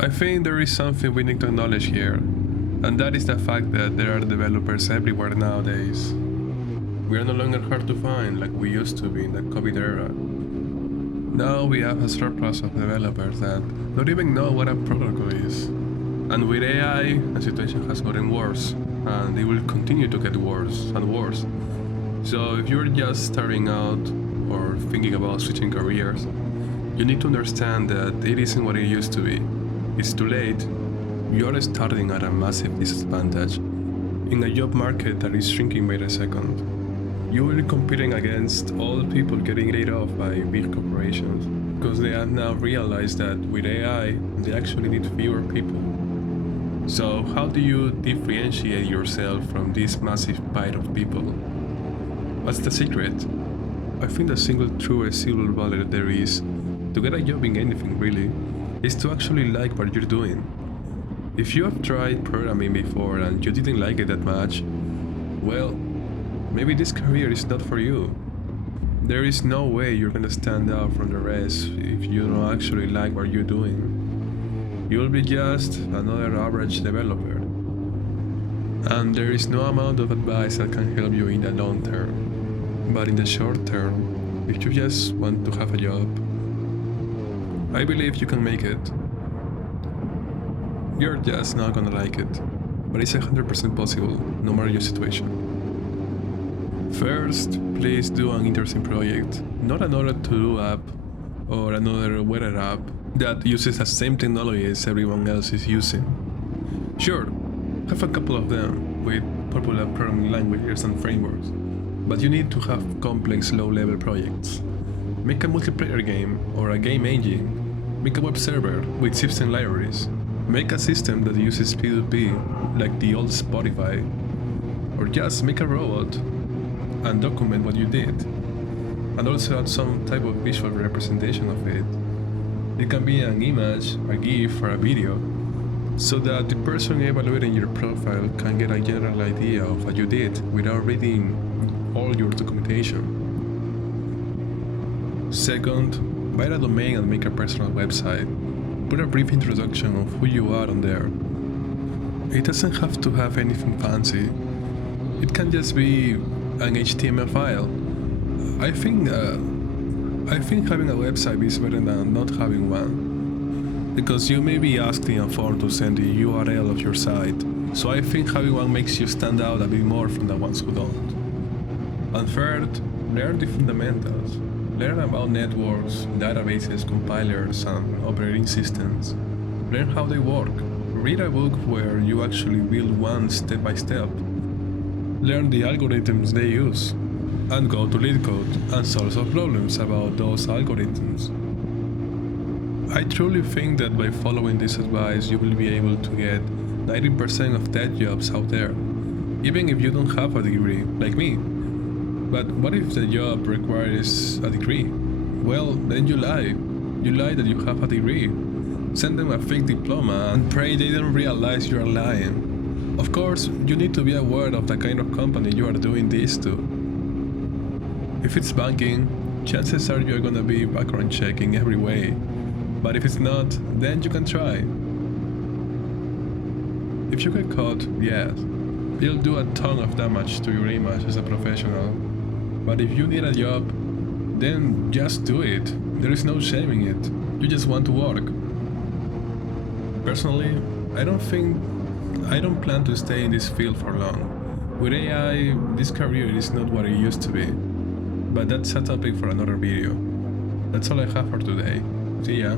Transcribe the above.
I think there is something we need to acknowledge here, and that is the fact that there are developers everywhere nowadays. We are no longer hard to find like we used to be in the COVID era. Now we have a surplus of developers that don't even know what a protocol is. And with AI, the situation has gotten worse, and it will continue to get worse and worse. So if you're just starting out or thinking about switching careers, you need to understand that it isn't what it used to be. It's too late. You're starting at a massive disadvantage in a job market that is shrinking by the second. You will be competing against all people getting laid off by big corporations because they have now realized that with AI, they actually need fewer people. So how do you differentiate yourself from this massive pile of people? What's the secret? I think the single truest silver bullet there is to get a job in anything really is to actually like what you're doing. If you have tried programming before and you didn't like it that much, well, maybe this career is not for you. There is no way you're gonna stand out from the rest if you don't actually like what you're doing. You'll be just another average developer. And there is no amount of advice that can help you in the long term. But in the short term, if you just want to have a job, I believe you can make it. You're just not gonna like it, but it's 100% possible, no matter your situation. First, please do an interesting project, not another to-do app or another weather app that uses the same technology as everyone else is using. Sure, have a couple of them with popular programming languages and frameworks, but you need to have complex low-level projects. Make a multiplayer game or a game engine. Make a web server with system libraries. Make a system that uses P2P like the old Spotify. Or just make a robot and document what you did. And also add some type of visual representation of it. It can be an image, a GIF, or a video, so that the person evaluating your profile can get a general idea of what you did without reading all your documentation. Second, buy a domain and make a personal website. Put a brief introduction of who you are on there. It doesn't have to have anything fancy. It can just be an HTML file. I think having a website is better than not having one, because you may be asked in a form to send the URL of your site, so I think having one makes you stand out a bit more from the ones who don't. And third, learn the fundamentals. Learn about networks, databases, compilers, and operating systems. Learn how they work. Read a book where you actually build one step by step. Learn the algorithms they use. And go to LeetCode and solve some problems about those algorithms. I truly think that by following this advice you will be able to get 90% of tech jobs out there, even if you don't have a degree, like me. But what if the job requires a degree? Well, then you lie. You lie that you have a degree. Send them a fake diploma and pray they don't realize you are lying. Of course, you need to be aware of the kind of company you are doing this to. If it's banking, chances are you're gonna be background checking every way. But if it's not, then you can try. If you get caught, yes, it'll do a ton of damage to your image as a professional. But if you need a job, then just do it. There is no shame in it. You just want to work. Personally, I don't plan to stay in this field for long. With AI, this career is not what it used to be. But that's a topic for another video. That's all I have for today. See ya.